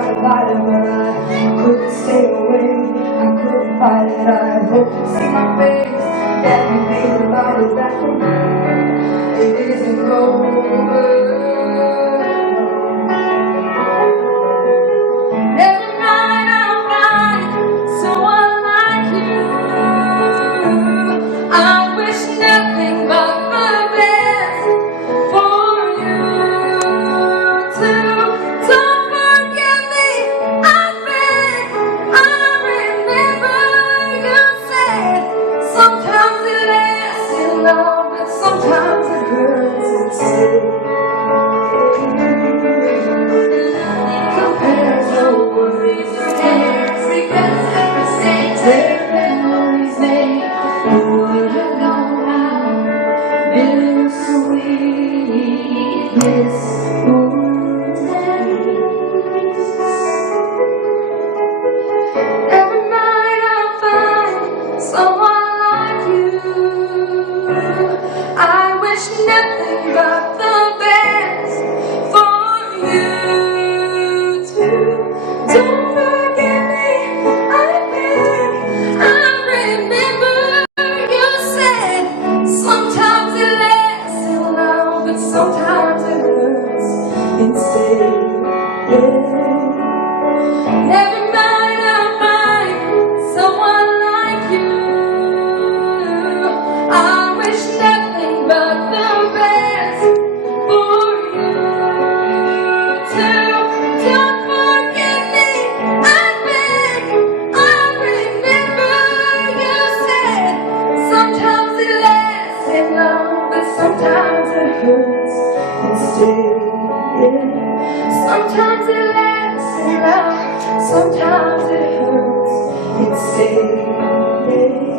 find a lighter, but I couldn't stay away. I couldn't fight it. I hope you see my face. That we made about it back from me. It isn't over. Every night I'll find someone like you. I wish nothing but the best for you too. Don't forget me, I beg. I remember you said sometimes it lasts in love, but sometimes it hurts instead. Every night I'll find someone like you. I wish nothing but the best for you too. Don't forget me, I beg. I remember you said sometimes it lasts in love, but sometimes it hurts instead. Every night I find someone like you. I wish nothing but the best for you too. Don't forget me, I beg. I remember you said sometimes it lasts in love, but sometimes it hurts instead. Sometimes it lasts in love, sometimes it hurts instead.